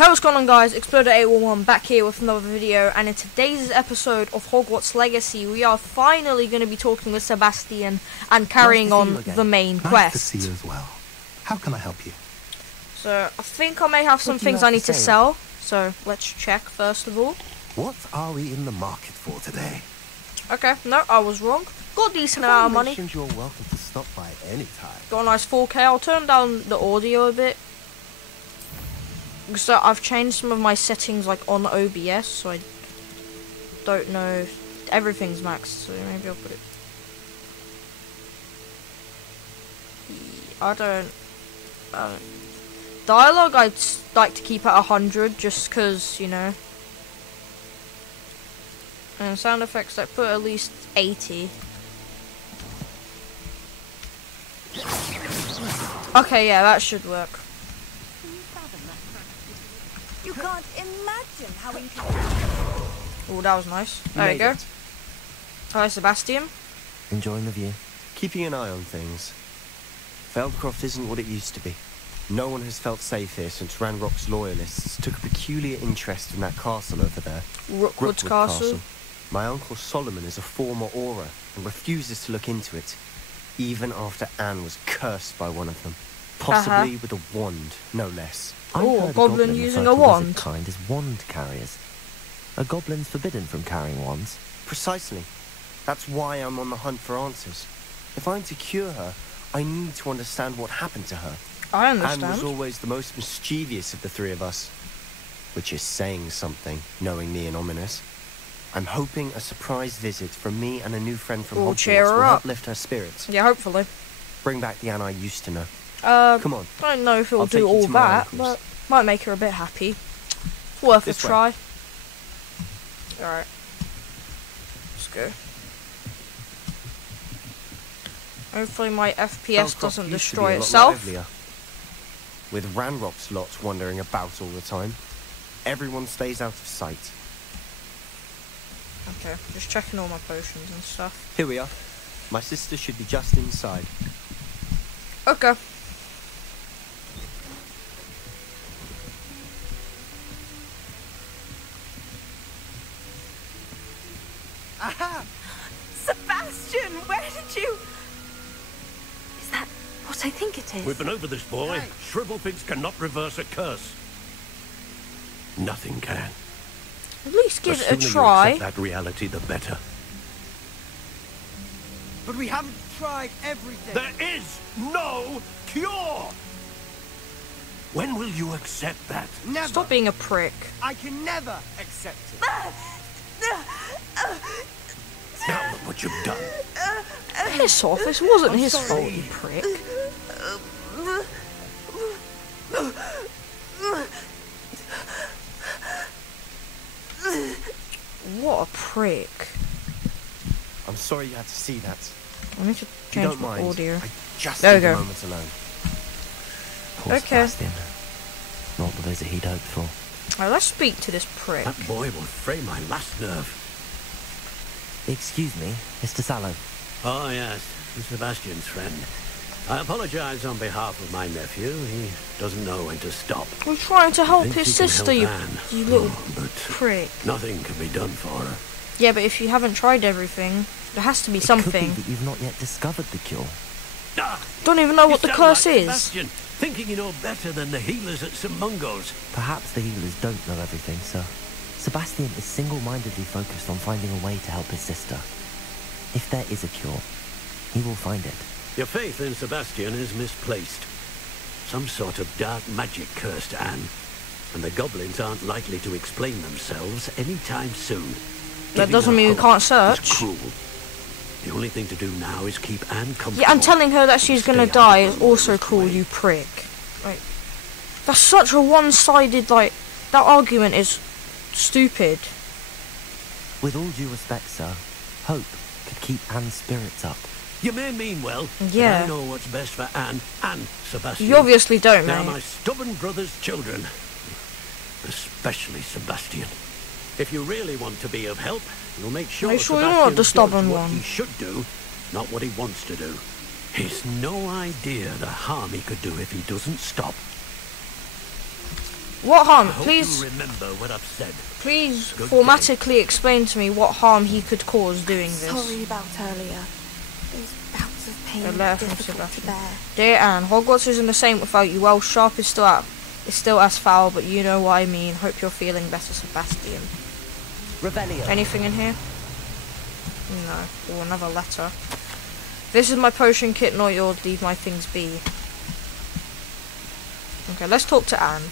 Hey, what's going on, guys? Exploder811 back here with another video, and in today's episode of Hogwarts Legacy we are finally going to be talking with Sebastian and carrying on the main quest. Nice to see you as well. How can I help you? So I think I may have some things I need to sell, so let's check first of all. What are we in the market for today? Okay, no, I was wrong. Got a decent amount of money. You're welcome to stop by any time. Got a nice 4K. I'll turn down the audio a bit. So I've changed some of my settings like on OBS, so I don't know if everything's maxed, so maybe I'll put it. I don't. Dialogue I'd like to keep at 100 just because, you know. And sound effects I put at least 80. Okay, yeah, that should work. You can't imagine how we can... Oh, that was nice. There you go. Hi, Sebastian. Enjoying the view. Keeping an eye on things. Feldcroft isn't what it used to be. No one has felt safe here since Ranrock's loyalists took a peculiar interest in that castle over there. Rookwood Castle. My uncle Solomon is a former Auror and refuses to look into it, even after Anne was cursed by one of them. Possibly with a wand, no less. Oh, a goblin using a wand. Kind as wand carriers. Are goblins forbidden from carrying wands? Precisely. That's why I'm on the hunt for answers. If I'm to cure her, I need to understand what happened to her. I understand. Anne was always the most mischievous of the three of us. Which is saying something, knowing the anomalous. I'm hoping a surprise visit from me and a new friend from Hogwarts will help lift her spirits. Yeah, hopefully. Bring back the Anne I used to know. Come on. I don't know if it'll do all that, but might make her a bit happy. It's worth a try. Alright. Let's go. Hopefully my FPS doesn't destroy itself. With Ranrock's lot wandering about all the time, everyone stays out of sight. Okay, just checking all my potions and stuff. Here we are. My sister should be just inside. Okay. Aha! Sebastian, where did you... Is that what I think it is? We've been over this, boy. Shrivelfigs cannot reverse a curse. Nothing can. At least give it a The sooner try. you accept that reality, the better. But we haven't tried everything. There is no cure! When will you accept that? Never. Stop being a prick. I can never accept it. Now look what you've done. Piss off, this wasn't his fault, you prick. What a prick. I'm sorry you had to see that. I need to change my audio. I just there we need a go. moment alone. Poor Sebastian. Not the visit he'd hoped for. Alright, let's speak to this prick. That boy will fray my last nerve. Excuse me, Mr. Sallow. Oh, yes. Sebastian's friend. I apologize on behalf of my nephew. He doesn't know when to stop. We're trying to help his sister, you little but prick. Nothing can be done for her. Yeah, but if you haven't tried everything, there has to be something. It could be that you've not yet discovered the cure. Don't even know what the curse is. Sebastian, thinking you know better than the healers at St. Mungo's. Perhaps the healers don't know everything, sir. Sebastian is single-mindedly focused on finding a way to help his sister. If there is a cure, he will find it. Your faith in Sebastian is misplaced. Some sort of dark magic cursed Anne, and the goblins aren't likely to explain themselves anytime soon. That doesn't mean we can't search. Cruel. The only thing to do now is keep Anne comfortable. Yeah, and telling her that she's gonna die is also cruel, you prick. Like, that's such a one-sided, like, that argument is stupid. With all due respect, sir, hope could keep Anne's spirits up. You may mean well, yeah. but I know what's best for Anne and Sebastian. You obviously don't, They're mate. my stubborn brother's children. Especially Sebastian. If you really want to be of help, you'll make sure you're not the stubborn does what one. he should do, not what he wants to do. He's no idea the harm he could do if he doesn't stop. What harm? I hope Please, you remember what I've said. please Good formatically explain to me what harm he could cause doing this. Sorry about earlier. Those bouts of pain A are letter from difficult to Sebastian. bear. Dear Anne, Hogwarts isn't the same without you. Well, Sharp is still out. It's still as foul, but you know what I mean. Hope you're feeling better, Sebastian. Revelio. Anything in here? No. Or another letter. This is my potion kit, not yours. Leave my things be. Okay, let's talk to Anne.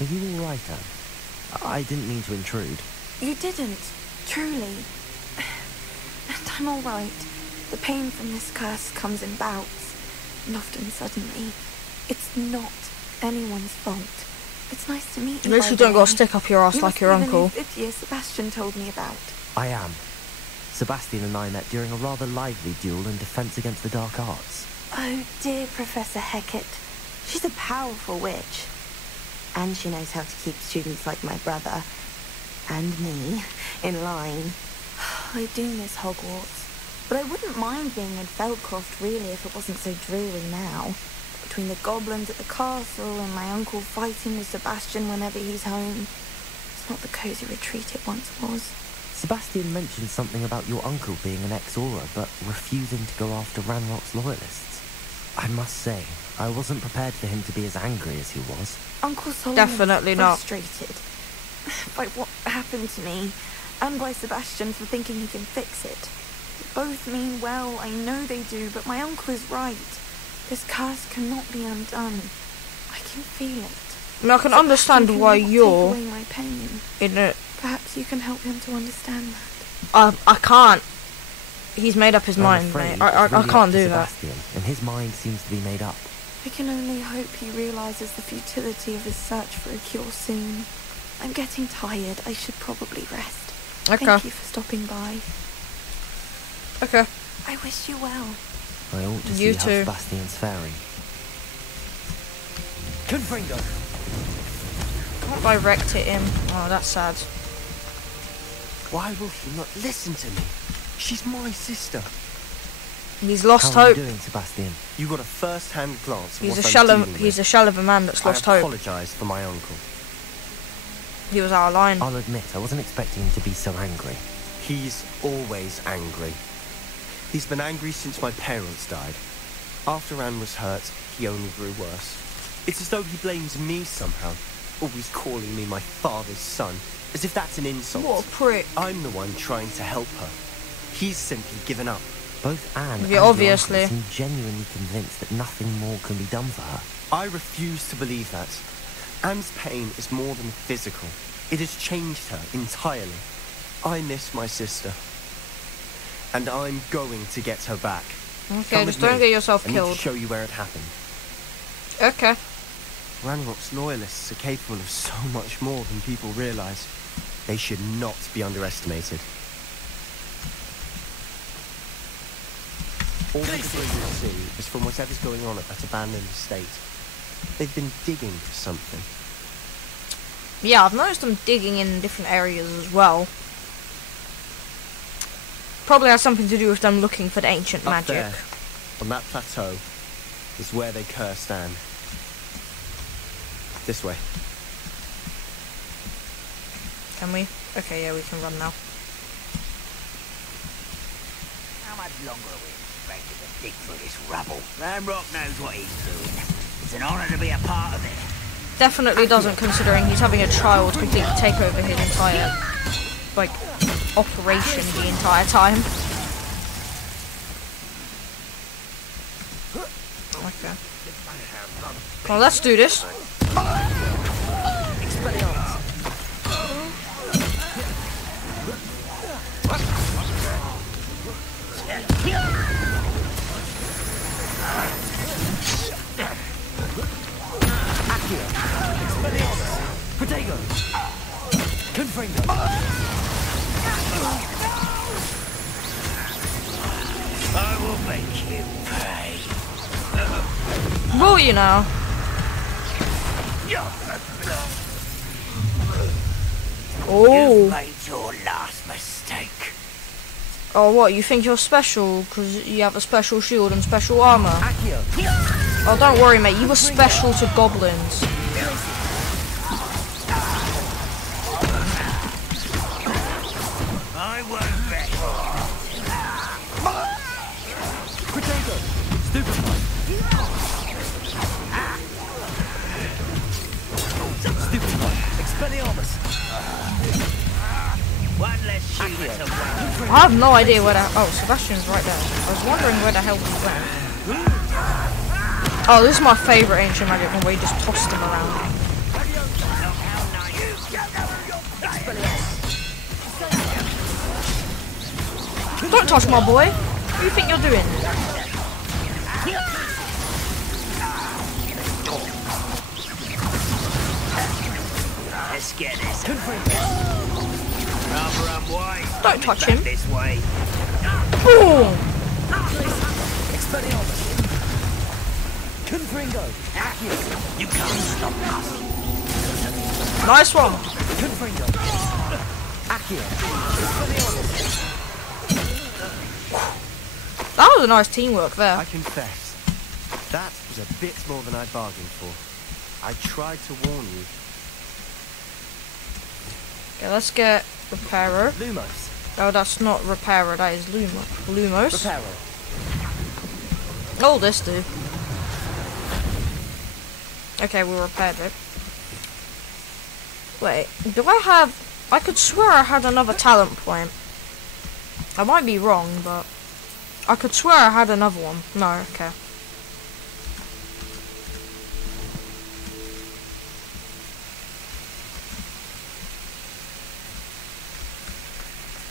Are you alright, Anne? I didn't mean to intrude. You didn't, truly. And I'm alright. The pain from this curse comes in bouts, and often suddenly. It's not anyone's fault. It's nice to meet you. At least you don't got to stick up your ass like your uncle. You Sebastian told me about. I am. Sebastian and I met during a rather lively duel in defense against the dark arts. Oh, dear Professor Hecat. She's a powerful witch. And she knows how to keep students like my brother and me in line. I do miss Hogwarts, but I wouldn't mind being in Feldcroft really if it wasn't so dreary now. Between the goblins at the castle and my uncle fighting with Sebastian whenever he's home, it's not the cosy retreat it once was. Sebastian mentioned something about your uncle being an ex-Auror, but refusing to go after Ranrock's loyalists. I must say, I wasn't prepared for him to be as angry as he was. Uncle Solomon Definitely not. Frustrated by what happened to me, and by Sebastian for thinking he can fix it. They both mean well, I know they do, but my uncle is right. This curse cannot be undone. I can feel it. I mean, I can understand why you're take away my pain. in a... Perhaps you can help him to understand that. I can't. He's made up his I'm mind, afraid mate. I it's really can't up to do that. Sebastian, and his mind seems to be made up. I can only hope he realizes the futility of his search for a cure soon. I'm getting tired. I should probably rest. Okay. Thank you for stopping by. Okay. I wish you well. I ought to You see how too. Sebastian's faring. Confringo! What I wrecked it in? Oh, that's sad. Why will she not listen to me? She's my sister. He's lost How are you hope. doing, Sebastian? You got a first-hand glance at He's a what shell I'm of dealing he's a with. shell of a man that's lost I hope. apologise for my uncle. He was out of line. I'll admit, I wasn't expecting him to be so angry. He's always angry. He's been angry since my parents died. After Anne was hurt, he only grew worse. It's as though he blames me somehow, always calling me my father's son, as if that's an insult. What a prick. I'm the one trying to help her. He's simply given up. Both Anne and Yeah, your obviously. uncle seem genuinely convinced that nothing more can be done for her. I refuse to believe that. Anne's pain is more than physical. It has changed her entirely. I miss my sister. And I'm going to get her back. Okay, Come just with don't me. get yourself I need to killed. show you where it happened. Okay. Ranrock's loyalists are capable of so much more than people realize. They should not be underestimated. All the debris you see is from whatever's going on at that abandoned estate. They've been digging for something. Yeah, I've noticed them digging in different areas as well. Probably has something to do with them looking for the ancient Up magic. there, on that plateau, is where they cursed Anne. This way. Can we? Okay, yeah, we can run now. How much longer are we expected to dig through this rubble? Ranrock knows what he's doing. It's an honour to be a part of it. Definitely doesn't, considering he's having a child completely take over his entire, like, operation the entire time. Okay. Well, let's do this. Protego! Confringo! I will make you pay. Will you now? Oh. You've made your last mistake. Oh, what? You think you're special because you have a special shield and special armor? Oh, don't worry, mate. You were special to goblins. Stupefy. Stupefy. Expelliarmus. One less shooter to win. I have no idea where the... Oh, Sebastian's right there. I was wondering where the hell he went. Oh, this is my favourite ancient magic one where you just tossed him around. Don't touch my boy. What do you think you're doing? Let's get this. Don't touch him. This way. Boom! Confringo. You can't stop us. Nice one. Confringo. Accio. That was a nice teamwork there. I confess, that was a bit more than I bargained for. I tried to warn you. Okay, let's get Repairer. Lumos. Oh, that's not Repairer, that is Lumos. Reparo. Oh, this dude. Okay, we repaired it. Wait, do I have... I could swear I had another talent point. I might be wrong, but... I could swear I had another one. No, okay.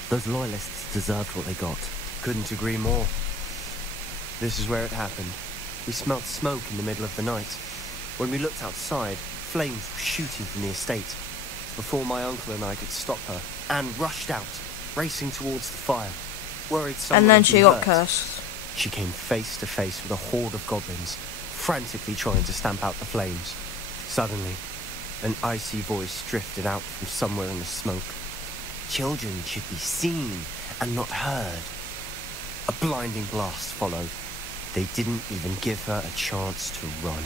Those loyalists deserved what they got. Couldn't agree more. This is where it happened. We smelt smoke in the middle of the night. When we looked outside, flames were shooting from the estate. Before my uncle and I could stop her, Anne rushed out, racing towards the fire, worried someone And then had she been got hurt. cursed. She came face to face with a horde of goblins, frantically trying to stamp out the flames. Suddenly, an icy voice drifted out from somewhere in the smoke. Children should be seen and not heard. A blinding blast followed. They didn't even give her a chance to run.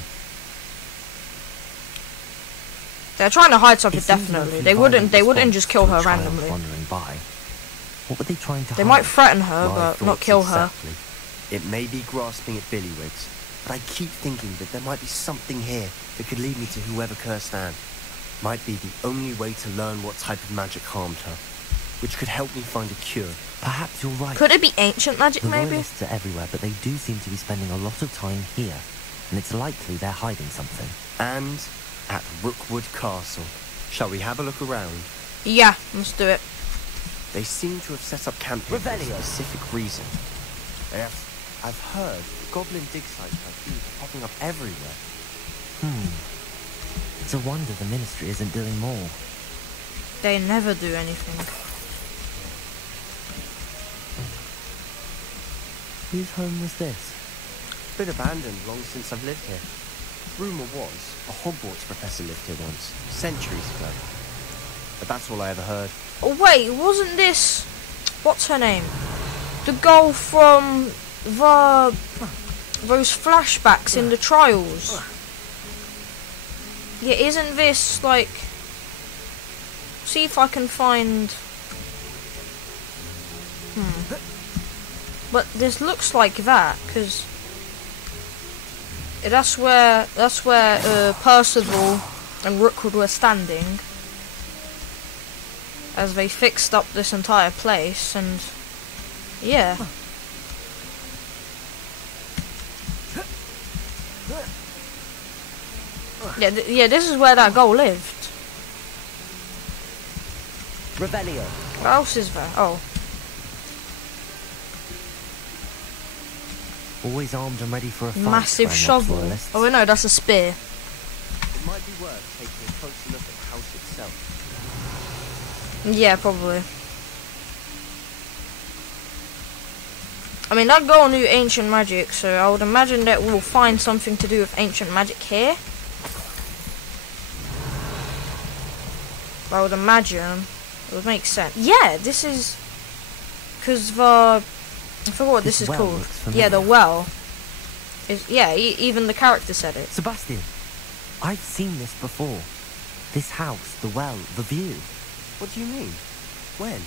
They're trying to hide something, It seems definitely. awfully They wouldn't violent just kill her response to a child randomly. wandering by. What were they trying to They hide? might threaten her, My but not thoughts kill her. exactly. It may be grasping at Billywigs, but I keep thinking that there might be something here that could lead me to whoever cursed Anne. Might be the only way to learn what type of magic harmed her, which could help me find a cure. Perhaps you're right. Could it be ancient magic, The maybe? loyalists are everywhere, but they do seem to be spending a lot of time here. And it's likely they're hiding something. And at Rookwood Castle. Shall we have a look around? Yeah, let's do it. They seem to have set up camp here for a Revelio. specific reason. I've heard goblin dig sites like these are popping up everywhere. It's a wonder the ministry isn't doing more. They never do anything. Whose home was this? Been abandoned long since I've lived here. Rumour was a Hogwarts professor lived here once, centuries ago. But that's all I ever heard. Oh wait, wasn't this... What's her name? The girl from those flashbacks in the trials. Yeah, isn't this like... See if I can find... But this looks like that, because... That's where Percival and Rookwood were standing as they fixed up this entire place, and yeah. Yeah, this is where that girl lived. Revelio. What else is there? Oh. Always armed and ready for a fight. Massive Ranrock's shovel. loyalists. Oh no, that's a spear. It might be worth taking a closer look at the house itself. Yeah, probably. I mean, that girl knew ancient magic, so I would imagine that we'll find something to do with ancient magic here. I would imagine it would make sense. Yeah, this is because the... I forgot what this is well called. looks familiar. Yeah, the well. Yeah, even the character said it. Sebastian, I've seen this before. This house, the well, the view. What do you mean? When?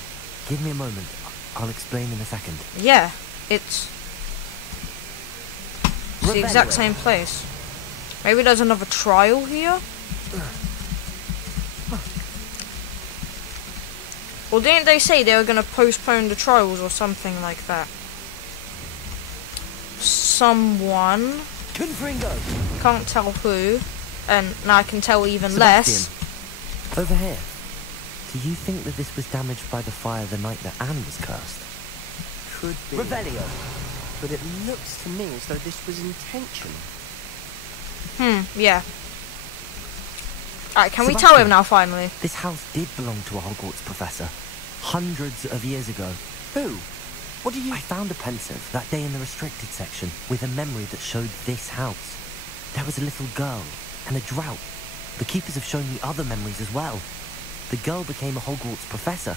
Give me a moment. I'll explain in a second. Yeah, it's... It's the exact same place. Maybe there's another trial here? Well, didn't they say they were going to postpone the trials or something like that? Someone. Can't tell who. And now I can tell even less. Over here. Do you think that this was damaged by the fire the night that Anne was cursed? Could be. Revelio. But it looks to me as though this was intentional. Yeah. Alright, can we tell him now, finally? This house did belong to a Hogwarts professor. Hundreds of years ago. Who? What do you... I found a pensive that day in the restricted section with a memory that showed this house. There was a little girl and a drought. The keepers have shown me other memories as well. The girl became a Hogwarts professor.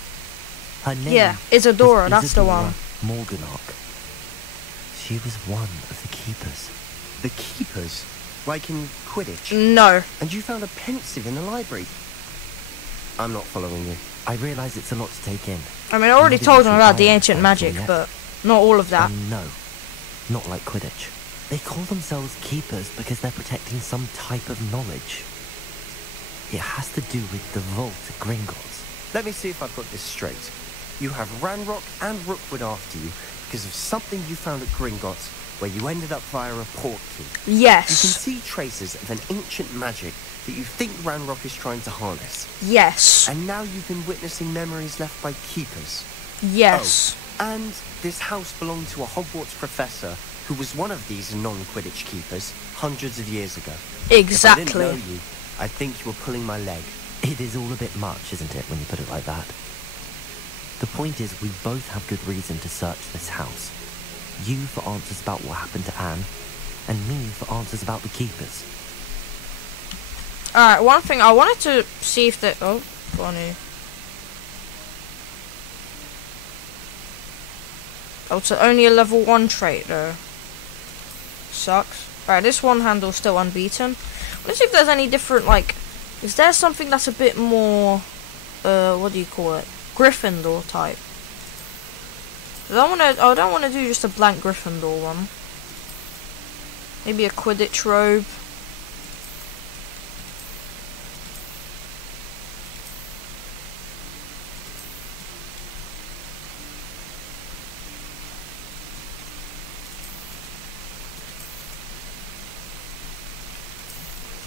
Her name... Yeah, Isadora, that's the one. Morganach. She was one of the keepers. The keepers? Like in Quidditch? No. And you found a pensive in the library? I'm not following you. I realise it's a lot to take in. I mean, I already told him about the ancient magic, but not all of that. No, not like Quidditch. They call themselves keepers because they're protecting some type of knowledge. It has to do with the vault at Gringotts. Let me see if I've got this straight. You have Ranrock and Rookwood after you because of something you found at Gringotts where you ended up via a portkey. Yes. You can see traces of an ancient magic that you think Ranrock is trying to harness. Yes. And now you've been witnessing memories left by keepers. Yes. Oh, and this house belonged to a Hogwarts professor who was one of these non-Quidditch keepers hundreds of years ago. Exactly. If I didn't know you, I think you were pulling my leg. It is all a bit much, isn't it, when you put it like that? The point is, we both have good reason to search this house. You for answers about what happened to Anne, and me for answers about the keepers. Alright, one thing, I wanted to see if the... Oh, funny. Oh, it's only a level 1 trait, though. Sucks. Alright, this one handle's still unbeaten. Let's see if there's any different, like... Is there something that's a bit more... what do you call it? Gryffindor type. I don't wanna do just a blank Gryffindor one. Maybe a Quidditch robe.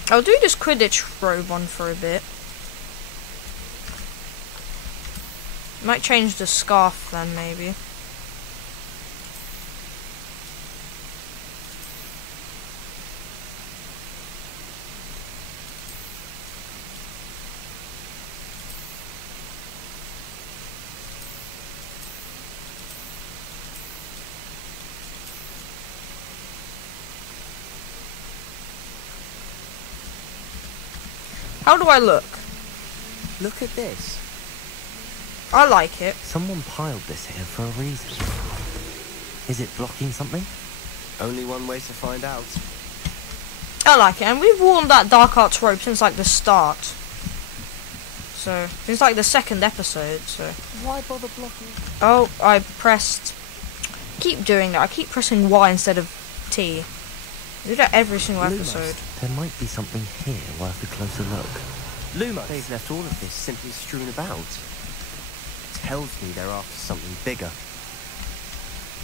I'll do this Quidditch robe on for a bit. Might change the scarf then, maybe. How do I look? Look at this. I like it. Someone piled this here for a reason. Is it blocking something? Only one way to find out. I like it, and we've worn that dark arts robe since like the start. So, since like the second episode, so. Why bother blocking? Oh, I pressed... Keep doing that, I keep pressing Y instead of T. I do that every single episode. There might be something here worth a closer look. Lumos. They've left all of this simply strewn about. Tells me they're after something bigger.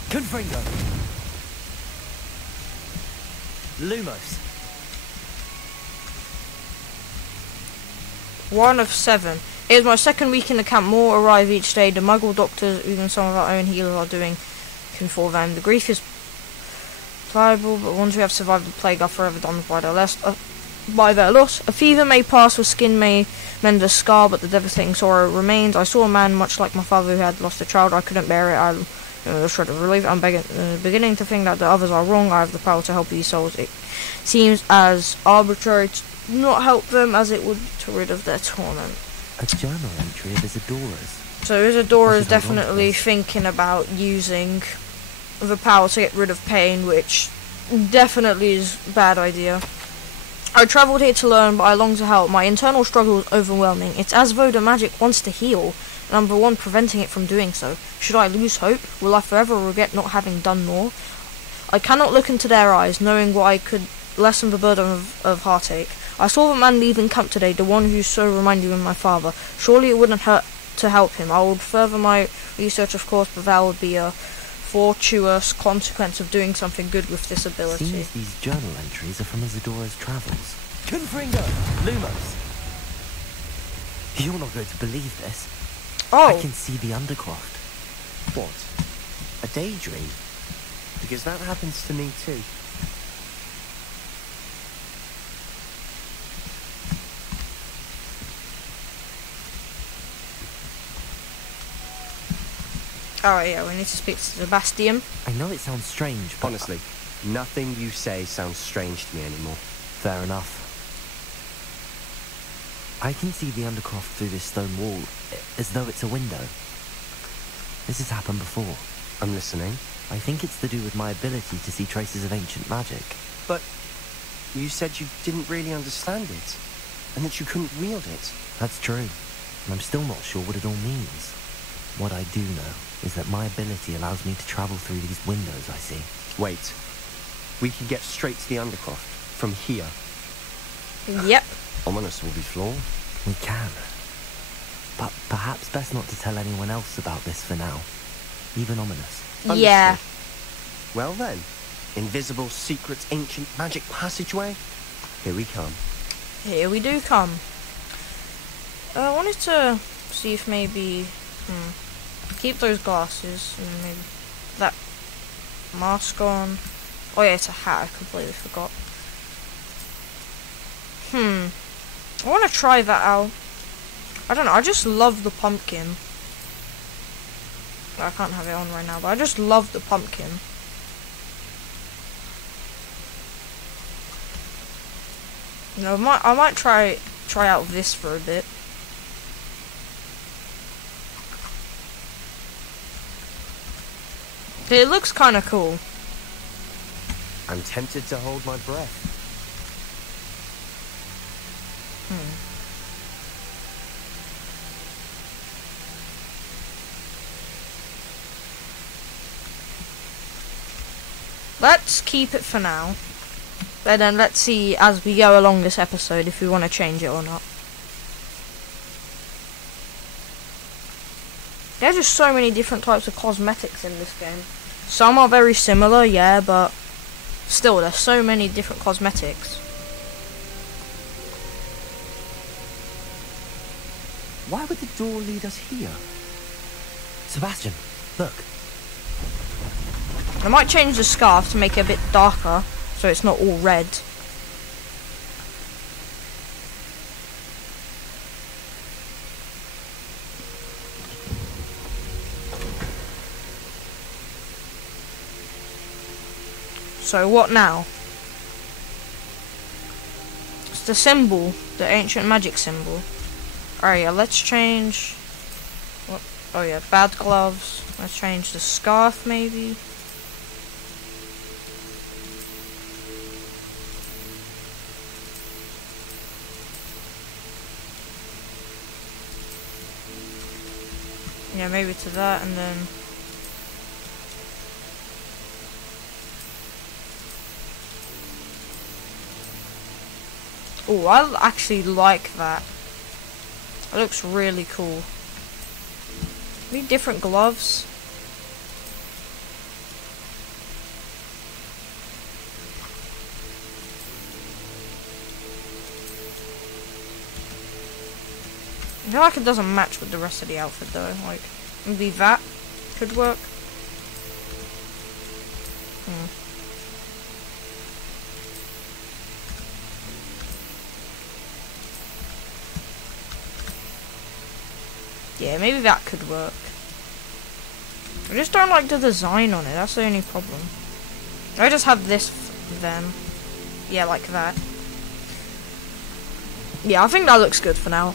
Confringo. Lumos. 1 of 7. It is my second week in the camp. More arrive each day. The Muggle doctors, even some of our own healers, are doing for them. The grief is pliable, but ones who have survived the plague are forever damned by their loss. A fever may pass, or skin may mend a scar, but the devastating sorrow remains. I saw a man much like my father who had lost a child. I couldn't bear it. I was shred of relief. I'm beginning to think that the others are wrong. I have the power to help these souls. It seems as arbitrary to not help them as it would to rid of their torment. A journal entry of Isadora's. So Isadora is definitely thinking about using the power to get rid of pain, which definitely is a bad idea. I travelled here to learn, but I long to help. My internal struggle is overwhelming. It's as though the magic wants to heal, and I'm the one preventing it from doing so. Should I lose hope? Will I forever regret not having done more? I cannot look into their eyes, knowing what I could lessen the burden of heartache. I saw the man leaving camp today, the one who so reminded me of my father. Surely it wouldn't hurt to help him. I would further my research, of course, but that would be a fortuitous consequence of doing something good with this ability. Seems these journal entries are from Isadora's travels. Confringo! Lumos! You're not going to believe this. Oh! I can see the Undercroft. What? A daydream? Because that happens to me too. Alright, yeah, we need to speak to Sebastian. I know it sounds strange, but... Honestly, nothing you say sounds strange to me anymore. Fair enough. I can see the Undercroft through this stone wall, as though it's a window. This has happened before. I'm listening. I think it's to do with my ability to see traces of ancient magic. But you said you didn't really understand it, and that you couldn't wield it. That's true, and I'm still not sure what it all means. What I do know is that my ability allows me to travel through these windows I see. Wait. We can get straight to the Undercroft from here. Yep. Ominous will be flawed. We can. But perhaps best not to tell anyone else about this for now. Even Ominous. Yeah. Understood. Well then, invisible, secret, ancient magic passageway. Here we come. Here we do come. I wanted to see if maybe... keep those glasses and maybe that mask on. Oh yeah, it's a hat, I completely forgot. I want to try that out. I don't know, I just love the pumpkin. I can't have it on right now, but I just love the pumpkin. You know, I might try out this for a bit. It looks kind of cool. I'm tempted to hold my breath. Let's keep it for now. And then let's see as we go along this episode if we want to change it or not. There's just so many different types of cosmetics in this game. Some are very similar, yeah, but still, there's so many different cosmetics. Why would the door lead us here? Sebastian, look. I might change the scarf to make it a bit darker, so it's not all red. So what now? It's the symbol, the ancient magic symbol. Alright, yeah, let's change... What? Oh yeah, bad gloves. Let's change the scarf maybe. Yeah, maybe to that, and then... Oh, I actually like that. It looks really cool. Maybe different gloves. I feel like it doesn't match with the rest of the outfit though. Like, maybe that could work. Yeah, maybe that could work. I just don't like the design on it, that's the only problem. I just have this then. Yeah, like that. Yeah, I think that looks good for now.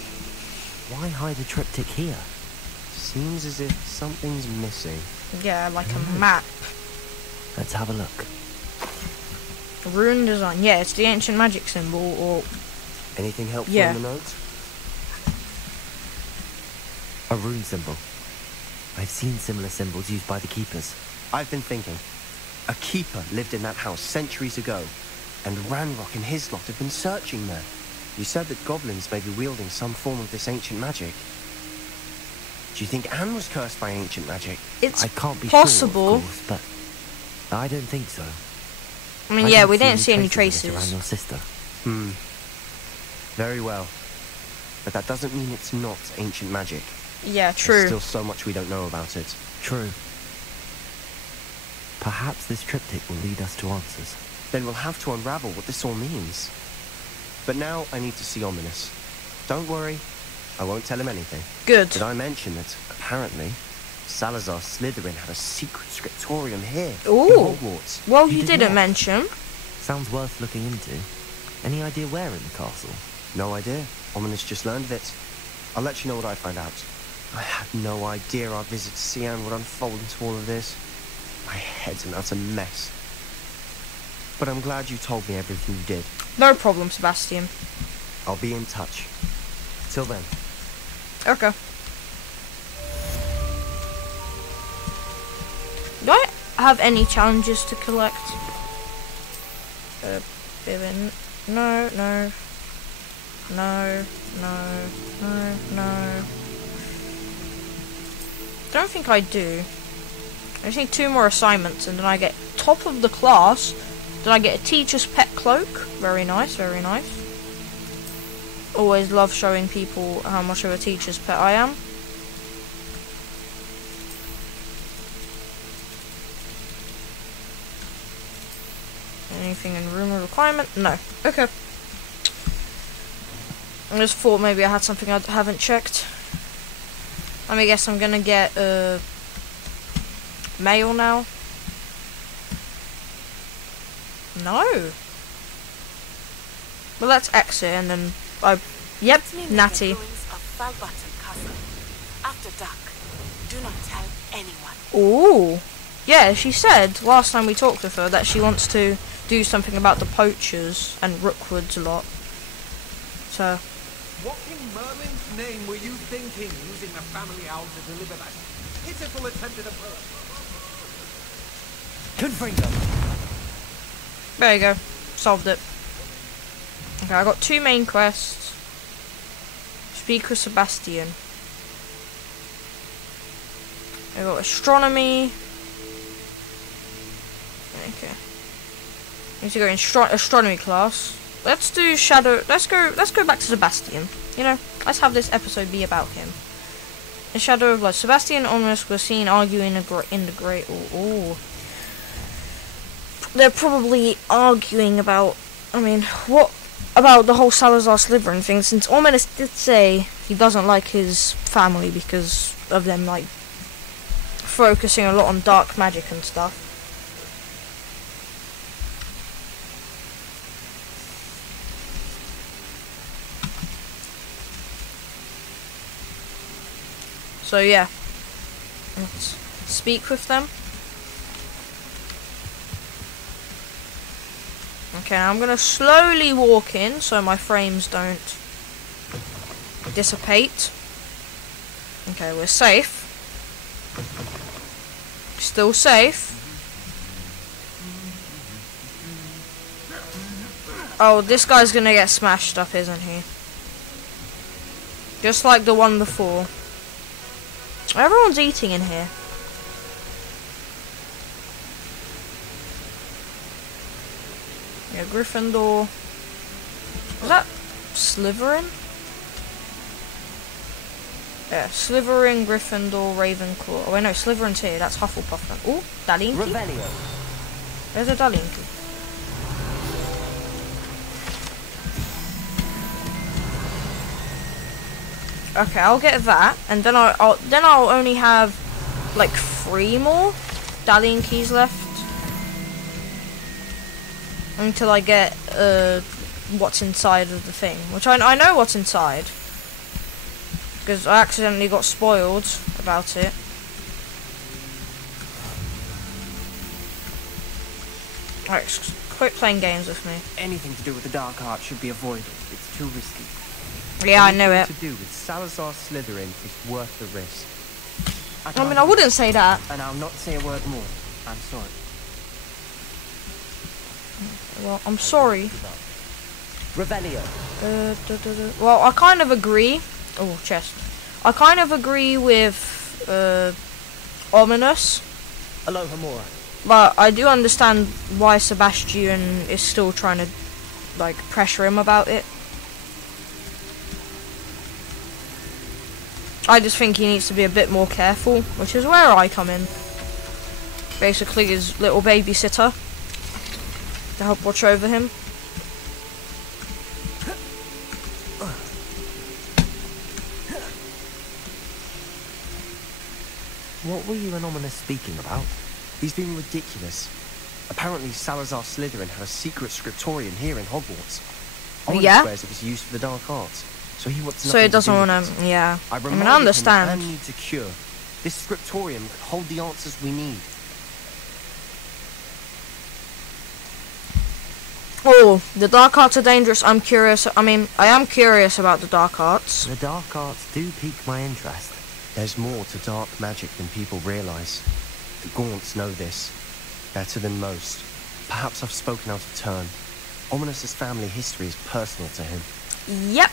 Why hide a triptych here? Seems as if something's missing. Yeah, like a map. Let's have a look. Rune design. Yeah, it's the ancient magic symbol, or... Anything helpful Yeah. in the notes? A rune symbol. I've seen similar symbols used by the keepers. I've been thinking. A keeper lived in that house centuries ago, and Ranrock and his lot have been searching there. You said that goblins may be wielding some form of this ancient magic. Do you think Anne was cursed by ancient magic? It's I can't be possible. sure, of course, but I don't think so. I mean, yeah, we didn't see any traces. Around your sister. Very well. But that doesn't mean it's not ancient magic. Yeah, true. There's still so much we don't know about it. True. Perhaps this triptych will lead us to answers. Then we'll have to unravel what this all means. But now I need to see Ominous. Don't worry, I won't tell him anything. Good. Did I mention that, apparently, Salazar Slytherin had a secret scriptorium here Ooh. in Hogwarts? Well, you did didn't not. mention. Sounds worth looking into. Any idea where in the castle? No idea. Ominous just learned of it. I'll let you know what I find out. I had no idea our visit to Cian would unfold into all of this. My head's an utter mess. But I'm glad you told me everything you did. No problem, Sebastian. I'll be in touch. Till then. Okay. Do I have any challenges to collect? Vivian. No, no. No, no, no, no. Don't think I do. I just need 2 more assignments and then I get top of the class. Then I get a teacher's pet cloak. Very nice, very nice. Always love showing people how much of a teacher's pet I am. Anything in room of requirement? No. Okay. I just thought maybe I had something I haven't checked. Let me guess, I'm gonna get mail now. No. Well, let's exit and then yep, Natty. After dark. Do not tell anyone. Ooh. Yeah, she said last time we talked with her that she wants to do something about the poachers and Rookwoods a lot. So. What in Merlin's name were you thinking, using the family owl to deliver that pitiful attempt at a bird? Couldn't bring them. There you go. Solved it. Okay, I got 2 main quests. Speak with Sebastian. I got astronomy. Okay. Need to go in astronomy class. Let's do shadow. Let's go back to Sebastian. You know, let's have this episode be about him. In Shadow of Blood, Sebastian and Ominous were seen arguing in the Great. Ooh. They're probably arguing about. I mean, what about the whole Salazar Slytherin thing? Since Ominous did say he doesn't like his family because of them like focusing a lot on dark magic and stuff. So yeah, let's speak with them. Okay, I'm gonna slowly walk in so my frames don't dissipate. Okay, we're safe. Still safe. Oh, this guy's gonna get smashed up, isn't he? Just like the one before. Everyone's eating in here. Yeah, Gryffindor. Is that Slytherin? Yeah, Slytherin, Gryffindor, Ravenclaw. Oh wait, no, Slytherin's here. That's Hufflepuff then. Ooh, Dalinki. Revelio. There's a Dalinki. Okay, I'll get that, and then I'll only have like 3 more Dalinkis left until I get what's inside of the thing, which I know what's inside because I accidentally got spoiled about it. Alright, quit playing games with me. Anything to do with the dark art should be avoided. It's too risky. Yeah, I know it. Anything to do with Salazar Slytherin is worth the risk. I mean, I wouldn't say that. And I'll not say a word more. I'm sorry. Well, I'm sorry. Revelio. Well, I kind of agree. Oh, chest. I kind of agree with Ominous. Alohomora. But I do understand why Sebastian is still trying to, like, pressure him about it. I just think he needs to be a bit more careful, which is where I come in. Basically his little babysitter to help watch over him. What were you and Ominous speaking about? He's being ridiculous. Apparently Salazar Slytherin had a secret scriptorium here in Hogwarts. Ominous Yeah? swears it was used for the dark arts. So he wants So he doesn't want to, yeah. I mean, I understand. Anne needs a cure. This scriptorium could hold the answers we need. Oh, the dark arts are dangerous. I am curious about the dark arts. The dark arts do pique my interest. There's more to dark magic than people realise. The Gaunts know this. Better than most. Perhaps I've spoken out of turn. Ominous's family history is personal to him. Yep.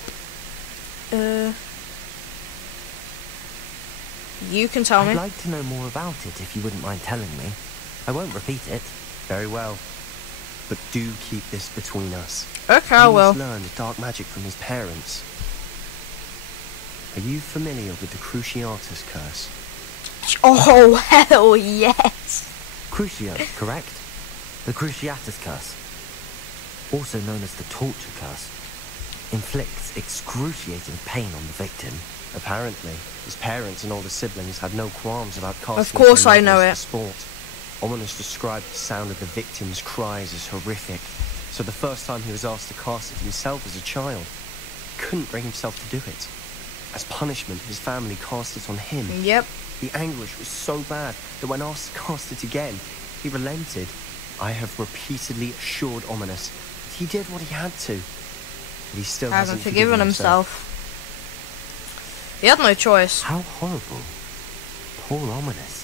You can tell me. I'd like to know more about it if you wouldn't mind telling me. I won't repeat it. Very well. But do keep this between us. Okay, I will. He must learn dark magic from his parents. Are you familiar with the Cruciatus curse? Oh, hell yes! Crucio, correct? The Cruciatus curse, also known as the torture curse, inflicts excruciating pain on the victim. Apparently, his parents and older siblings had no qualms about casting. Of course I know it. Sport. Ominous described the sound of the victim's cries as horrific, so the first time he was asked to cast it himself as a child, he couldn't bring himself to do it. As punishment, his family cast it on him. Yep. The anguish was so bad that when asked to cast it again, he relented. I have repeatedly assured Ominous that he did what he had to, but he still hasn't forgiven himself. He had no choice. How horrible. Poor Ominous.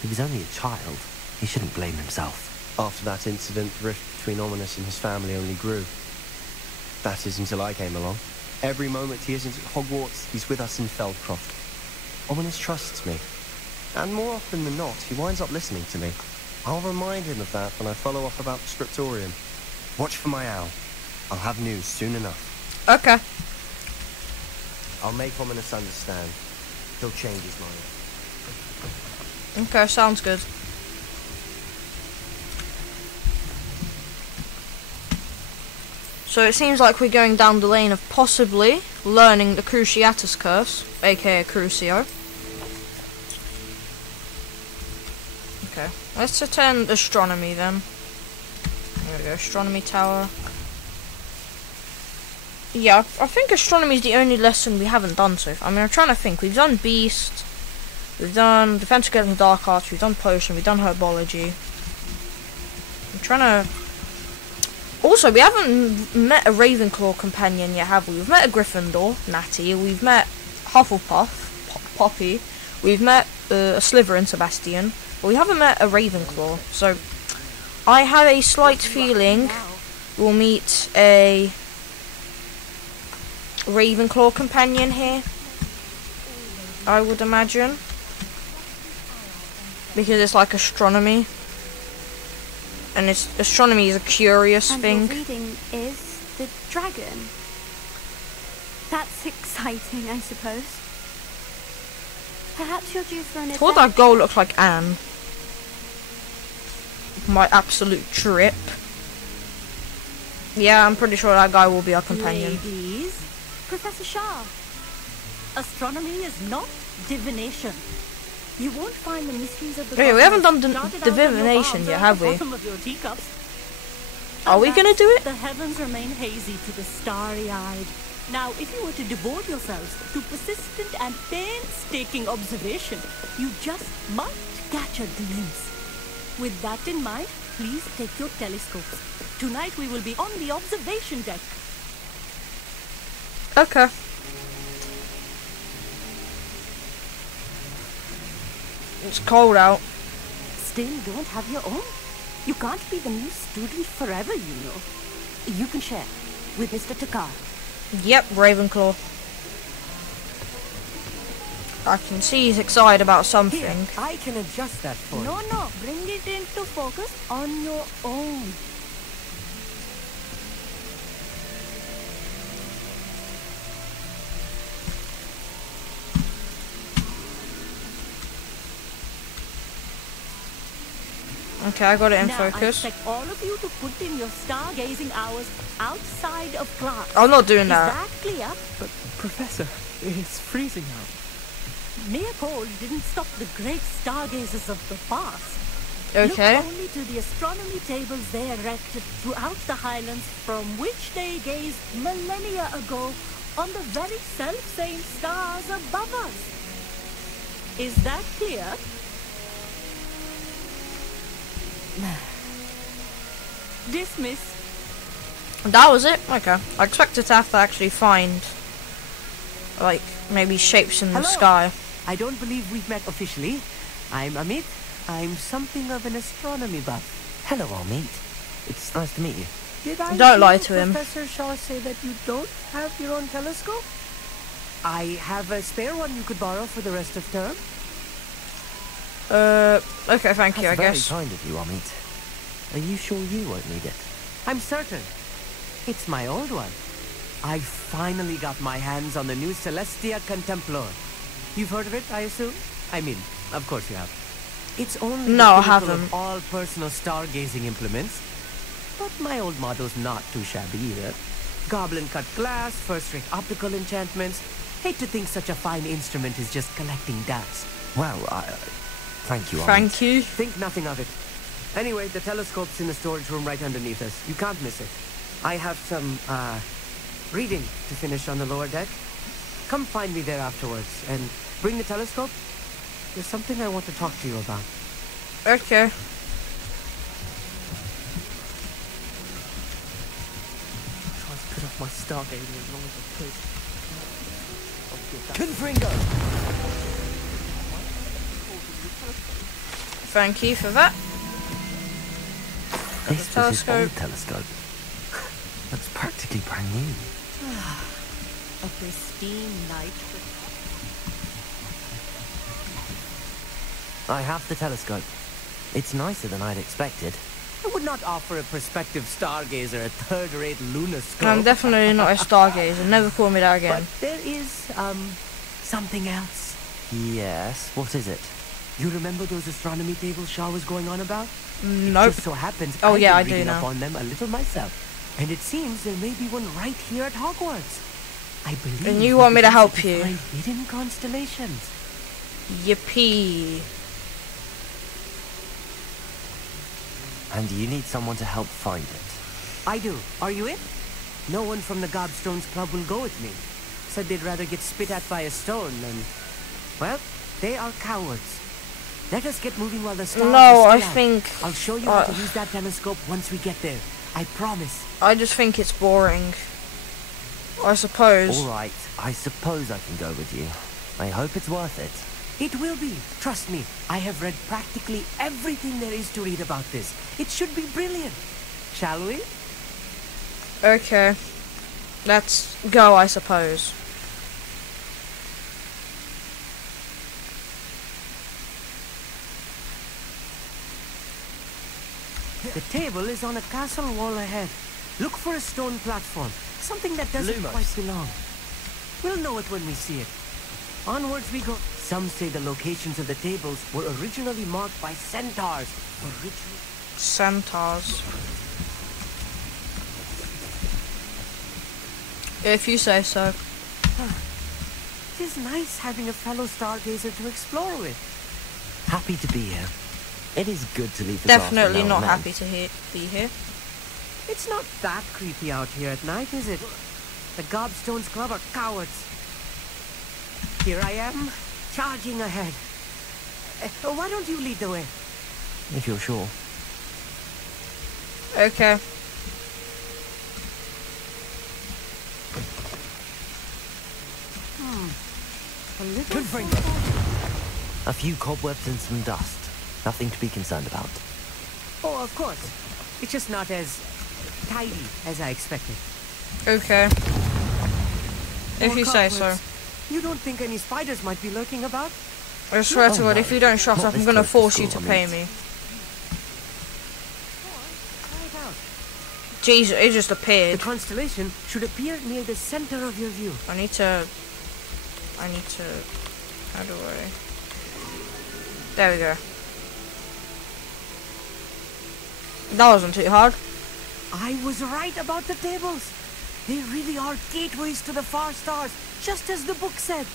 He was only a child. He shouldn't blame himself. After that incident, the rift between Ominous and his family only grew. That is until I came along. Every moment he isn't at Hogwarts, he's with us in Feldcroft. Ominous trusts me. And more often than not, he winds up listening to me. I'll remind him of that when I follow up about the scriptorium. Watch for my owl. I'll have news soon enough. Okay. I'll make Ominous understand. He'll change his mind. Okay, sounds good. So it seems like we're going down the lane of possibly learning the Cruciatus curse, aka Crucio. Okay, let's attend astronomy then. There we go, astronomy tower. Yeah, I think astronomy is the only lesson we haven't done so far. I mean, I'm trying to think. We've done Beast, we've done Defense Against the Dark Arts, we've done Potion, we've done Herbology. I'm trying to... Also, we haven't met a Ravenclaw companion yet, have we? We've met a Gryffindor, Natty. We've met Hufflepuff, Poppy. We've met a Slytherin, Sebastian. But we haven't met a Ravenclaw. So, I have a slight feeling we'll meet a Ravenclaw companion here. I would imagine. Because it's like astronomy. And astronomy is a curious thing. And your reading is the dragon. That's exciting, I suppose. Perhaps you're due for an adventure. I thought that girl looked like Anne. My absolute trip. Yeah, I'm pretty sure that guy will be our companion. Ladies, Professor Shah. astronomy is not divination. You won't find the mysteries of the Wait, we haven't done divination yet, have we? Are we gonna do it? The heavens remain hazy to the starry-eyed. Now, if you were to devote yourselves to persistent and painstaking observation, you just might catch a glimpse. With that in mind, please take your telescopes. Tonight we will be on the observation deck. Okay. It's cold out. Still don't have your own? You can't be the new student forever, you know. You can share with Mr. Takar. Yep, Ravenclaw. I can see he's excited about something. Here, I can adjust that for you. No, bring it into focus on your own. Okay, I got it in now, focus. I expect all of you to put in your stargazing hours outside of class. I'm not doing that. Is that clear? But, Professor, it's freezing out. Mere cold didn't stop the great stargazers of the past. Okay. Look only to the astronomy tables they erected throughout the highlands from which they gazed millennia ago on the very self-same stars above us. Is that clear? Dismiss. That was it? Okay. I expected to have to actually find, like, maybe shapes in the sky. I don't believe we've met officially. I'm Amit. I'm something of an astronomy buff. Hello, Amit. It's nice to meet you. Did I Don't lie hear to him. Professor Shaw say that you don't have your own telescope? I have a spare one you could borrow for the rest of term. Okay, thank you, I guess. That's very kind of you, Amit. Are you sure you won't need it? I'm certain. It's my old one. I finally got my hands on the new Celestia Contemplor. You've heard of it, I assume? I mean, of course you have. It's only No, I the pinnacle haven't. of all personal stargazing implements. But my old model's not too shabby either. Goblin-cut glass, first-rate optical enchantments. Hate to think such a fine instrument is just collecting dust. Well, thank you, Amit. Thank you. Think nothing of it. Anyway, the telescope's in the storage room right underneath us. You can't miss it. I have some, reading to finish on the lower deck. Come find me there afterwards, and bring the telescope. There's something I want to talk to you about. Okay. Try to put off my stargazing as long as I could. Confringo! Thank you for that. This was his telescope. old telescope. That's practically brand new. A pristine night. I have the telescope. It's nicer than I'd expected. I would not offer a prospective stargazer a third-rate lunoscope. I'm definitely not a stargazer. Never call me that again. But there is, something else. Yes, what is it? You remember those astronomy tables Shaw was going on about? Nope. It just so happens Oh, I've yeah, been I do reading now. up on them a little myself. And it seems there may be one right here at Hogwarts. I believe. And you want me to help you? Find hidden constellations. Yippee. And you need someone to help find it. I do. Are you in? No one from the Gobstones Club will go with me. Said they'd rather get spit at by a stone than... Well, they are cowards. Let us get moving while the stars No, are I still out. think... I'll show you how to use that telescope once we get there. I promise. I just think it's boring. I suppose. Alright, I suppose I can go with you. I hope it's worth it. It will be. Trust me. I have read practically everything there is to read about this. It should be brilliant. Shall we? Okay. Let's go, I suppose. The table is on a castle wall ahead. Look for a stone platform. Something that doesn't Lumos. quite belong. We'll know it when we see it. Onwards we go. Some say the locations of the tables were originally marked by centaurs. Centaurs. If you say so. It is nice having a fellow stargazer to explore with. Happy to be here. It is good to leave the Definitely classroom now not and then. happy to be here. It's not that creepy out here at night, is it? The Gobstones Club are cowards. Here I am, charging ahead. Why don't you lead the way? If you're sure. Okay. A little A few cobwebs and some dust. Nothing to be concerned about. Oh, of course. It's just not as tidy as I expected. Okay. If More you say so. cobwebs. You don't think any spiders might be lurking about? I swear to God, if you don't shut Not up, I'm this gonna close to force you school, to I pay mean. me. Try it out. Jeez, it just The appeared. constellation should appear near the center of your view. I need to... How do I... There we go. That wasn't too hard. I was right about the tables. They really are gateways to the far stars, just as the book said.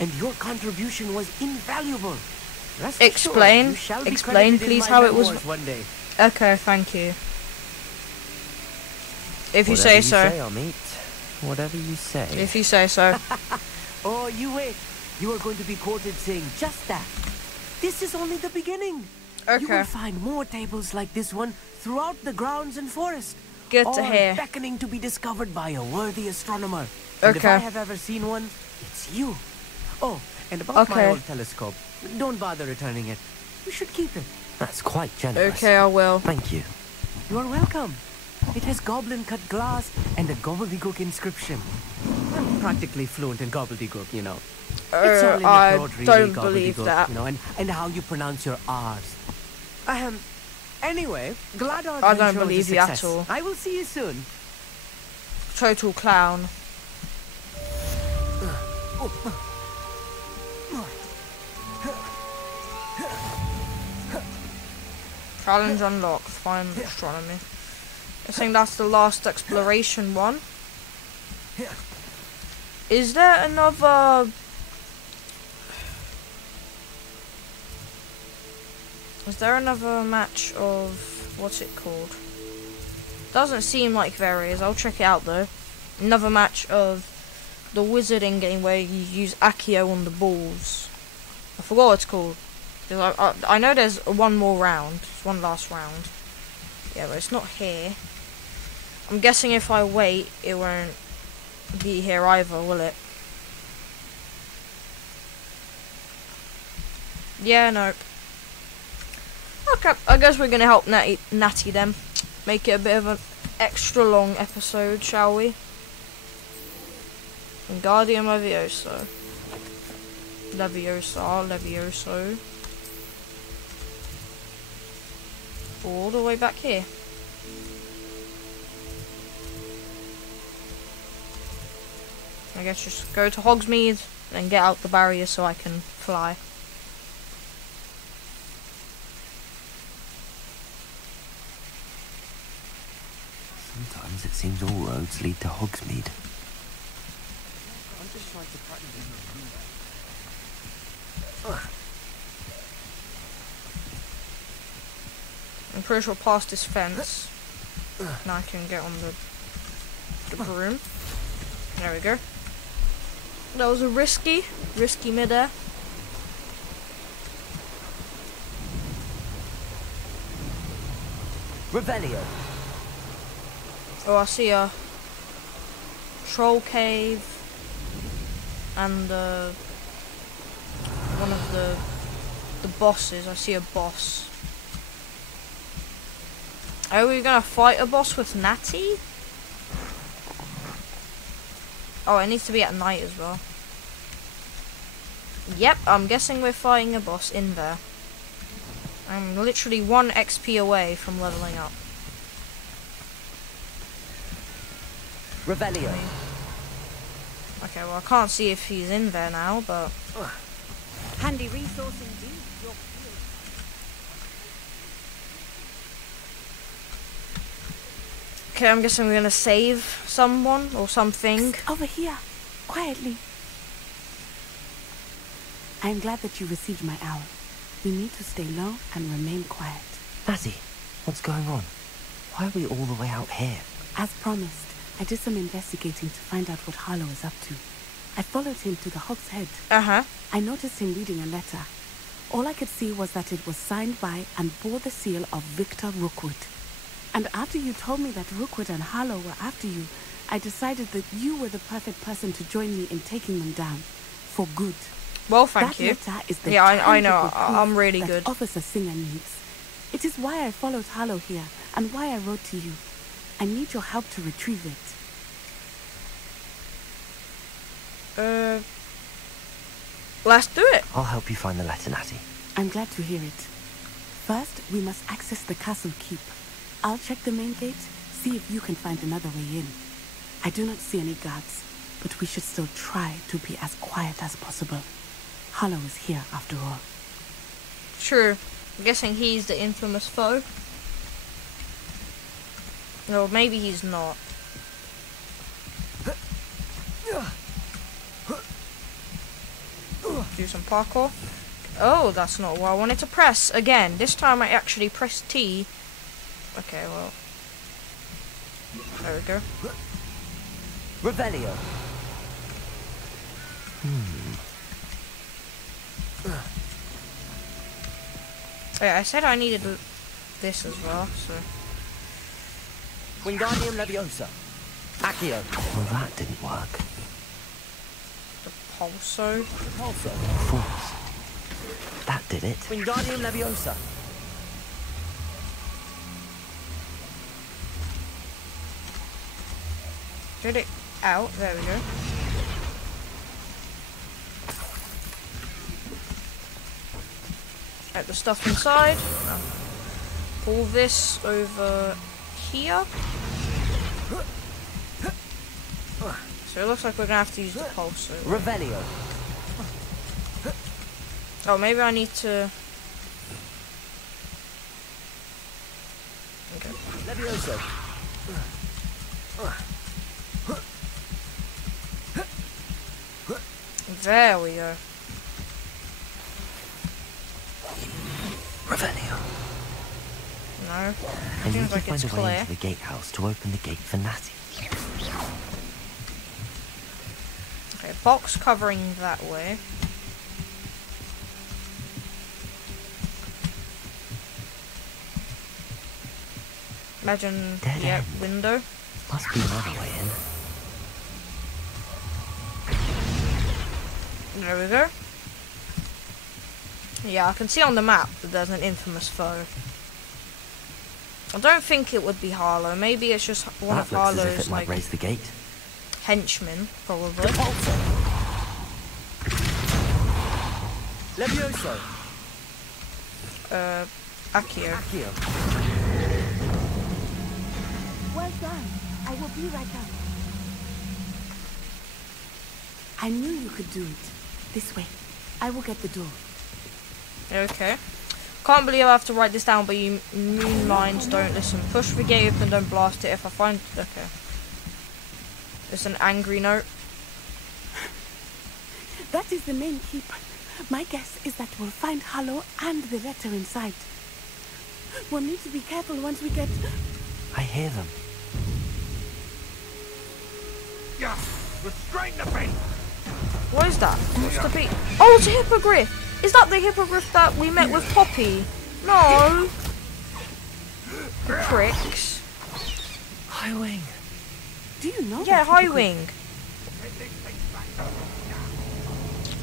And your contribution was invaluable. Rest Explain. assured, you shall be Explain, credited in please, my how it was. memoirs one day. Okay, thank you. If you Whatever say you so. say, Amit. Whatever you say. If you say so. Oh, you wait. You are going to be quoted saying just that. This is only the beginning. You Okay. will find more tables like this one throughout the grounds and forest. Good all to hear. beckoning to be discovered by a worthy astronomer. And if Okay. I have ever seen one, it's you. Oh, and about my Okay. old telescope, don't bother returning it. You should keep it. That's quite generous. Okay, I will. Thank you. You are welcome. It has goblin-cut glass and a gobbledygook inscription. I'm practically fluent in gobbledygook, you know. It's all in the I throat, really, don't believe gobbledygook, that. You know, and how you pronounce your R's. Anyway, glad our I don't adventure was a believe you at success. all. I will see you soon. Total clown. Challenge unlocked. Find astronomy. I think that's the last exploration one. Is there another... Is there another match of... What's it called? Doesn't seem like there is. I'll check it out though. Another match of the wizarding game where you use Accio on the balls. I forgot what it's called. 'Cause I know there's one more round. One last round. Yeah, but it's not here. I'm guessing if I wait, it won't be here either, will it? Yeah, nope. Okay, I guess we're gonna help Natty then. Make it a bit of an extra long episode, shall we? Wingardium Levioso. Levioso. All the way back here. I guess just go to Hogsmeade and get out the barrier so I can fly. Sometimes it seems all roads lead to Hogsmeade. I'm pretty sure past this fence. Now I can get on the broom. There we go. That was a risky midair. Revelio. Oh, I see a troll cave and one of the bosses. I see a boss. Are we gonna fight a boss with Natty? Oh, it needs to be at night as well. Yep, I'm guessing we're fighting a boss in there. I'm literally 1 XP away from leveling up. Revelio. Okay, well I can't see if he's in there now, but... Handy resource indeed. Okay, I'm guessing we're gonna save someone or something. Over here, quietly. I am glad that you received my owl. We need to stay low and remain quiet. Azzy, what's going on? Why are we all the way out here? As promised, I did some investigating to find out what Harlow is up to. I followed him to the Hog's Head. I noticed him reading a letter. All I could see was that it was signed by and bore the seal of Victor Rookwood. And after you told me that Rookwood and Harlow were after you, I decided that you were the perfect person to join me in taking them down. For good. Well, thank you. That letter is the yeah, I know. tangible proof I'm really that good. Officer Singer needs. It is why I followed Harlow here, and why I wrote to you. I need your help to retrieve it. Let's do it. I'll help you find the letter, Natty. I'm glad to hear it. First, we must access the castle keep. I'll check the main gate, see if you can find another way in. I do not see any guards, but we should still try to be as quiet as possible. Harlow is here, after all. True. I'm guessing he's the infamous foe. No, maybe he's not. Do some parkour. Oh, that's not what I wanted to press. Again, this time I actually pressed T. Okay, well. There we go. Revelio. Yeah, I said I needed this as well, so. Wingardium Leviosa. Accio. Well, that didn't work. The Pulso. Pulso. Force. That did it. Wingardium Leviosa. Get it out. There we go. Get the stuff inside. Pull this over here. So it looks like we're gonna have to use the pulse. Revelio. Oh, maybe I need to. Okay. Levioso. There we go. Revelio. No. I Seems need to like find it's a way clear. into the gatehouse to open the gate for Natty. Okay, box covering that way. Imagine, Dead yeah, end. window. Must be another way in. There we go. Yeah, I can see on the map that there's an infamous foe. I don't think it would be Harlow. Maybe it's just one of That looks as if Harlow's it might like raise the gate. henchmen, probably. Levioso. Accio. Accio. Well done. I will be right up. I knew you could do it. This way. I will get the door. Okay. Can't believe I have to write this down, but you moon lines don't listen. Push the gate open, don't blast it. If I find... Okay. It's an angry note. That is the main keep. My guess is that we'll find Harlow and the letter inside. We'll need to be careful once we get... I hear them. Yeah, restrain the beast. What is that? What's the beat? Oh, it's a hippogriff! Is that the hippogriff that we met with Poppy? No! Pricks. High Wing. Do you know? Yeah, High Wing.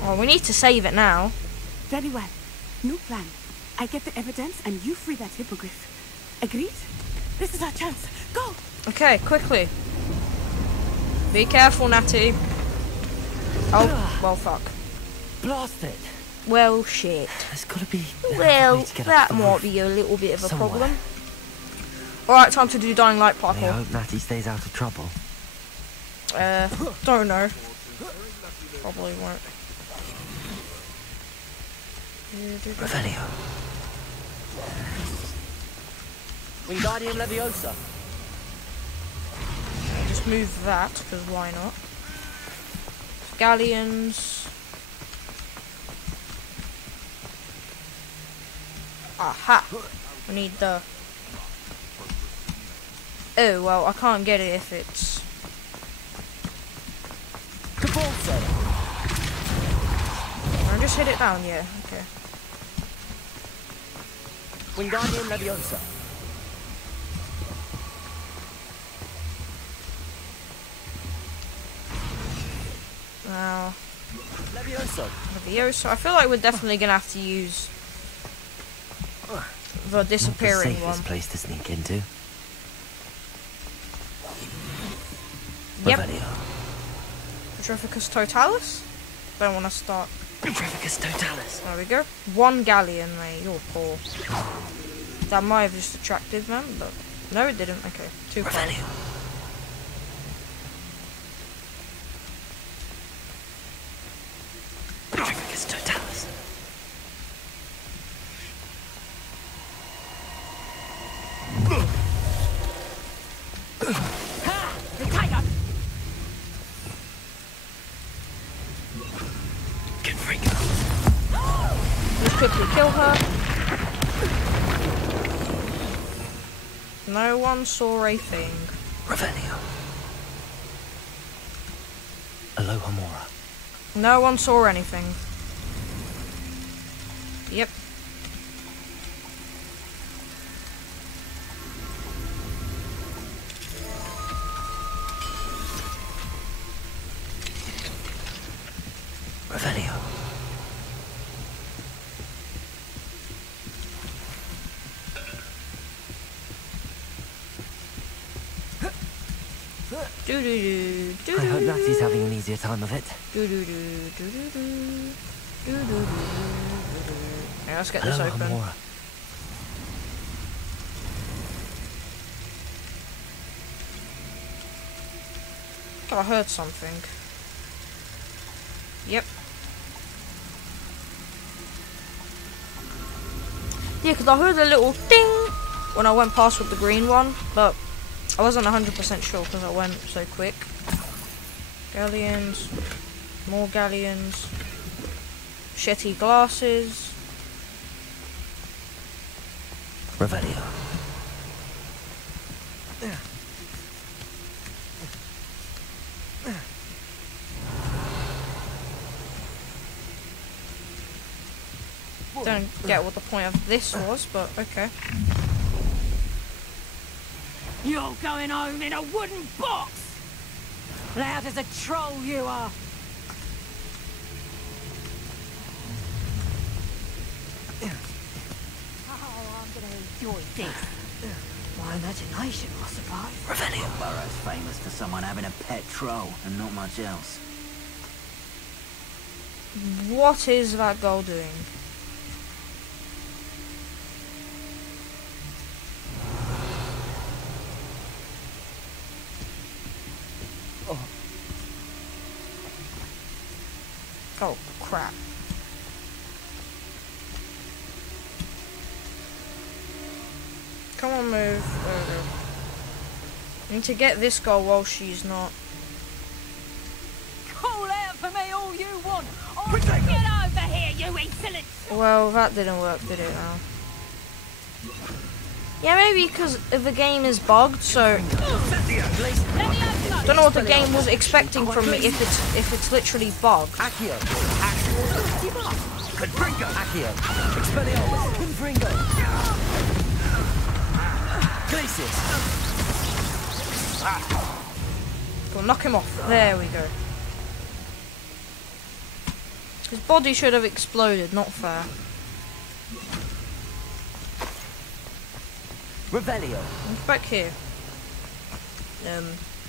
Oh, we need to save it now. Very well. New plan. I get the evidence and you free that hippogriff. Agreed? This is our chance. Go! Okay, quickly. Be careful, Natty. Oh, well, fuck. Blast it. Well, shit. There's gotta be... Well, that might be a little bit of a problem. Alright, time to do Dying Light I parkour. hope Natty stays out of trouble. Don't know. Probably won't. Revelio. Wingardium Leviosa. Just move that, because why not? Galleons. Aha! We need the... Oh, well, I can't get it if it's... I just hit it down, yeah, okay. Wingardium Leviosa. Now... Leviosa. Leviosa. I feel like we're definitely gonna have to use The disappearing not the safest place to sneak into. Yep. Revelio. Petrificus Totalis? Don't want to start. Petrificus Totalis. There we go. 1 galleon, mate. You're poor. That might have just attracted them, but no, it didn't. Okay, 2 Revelio. Petrificus Totalis. The tiger! Let's quickly kill her. No one saw a thing. Revelio. Aloha Mora. No one saw anything. Yep. Revelio. I hope Natty's having an easier time of it. Yeah, let's get this open. Mora. Oh, I heard something. Yep. Yeah, because I heard a little ding when I went past with the green one, but I wasn't 100% sure because I went so quick. Galleons. More galleons. Shetty glasses. Revelio. Don't get what the point of this was, but okay. You're going home in a wooden box! Loud as a troll you are! Oh, I'm gonna enjoy this. My imagination, I suppose. Revelio. Borough's famous for someone having a pet troll and not much else. What is that girl doing? Oh, crap. Come on, move. There we go. I need to get this girl while she's not. Call out for me all you want! Or get over here, you insolent! Well, that didn't work, did it now? Yeah, maybe because the game is bugged, so don't know what the game was expecting from me if it's literally bugged. Accio. Confringo. Accio. Expelliarmus. Confringo. Glacis. We'll knock him off. There we go. His body should have exploded, not fair. Revelio. What's back here?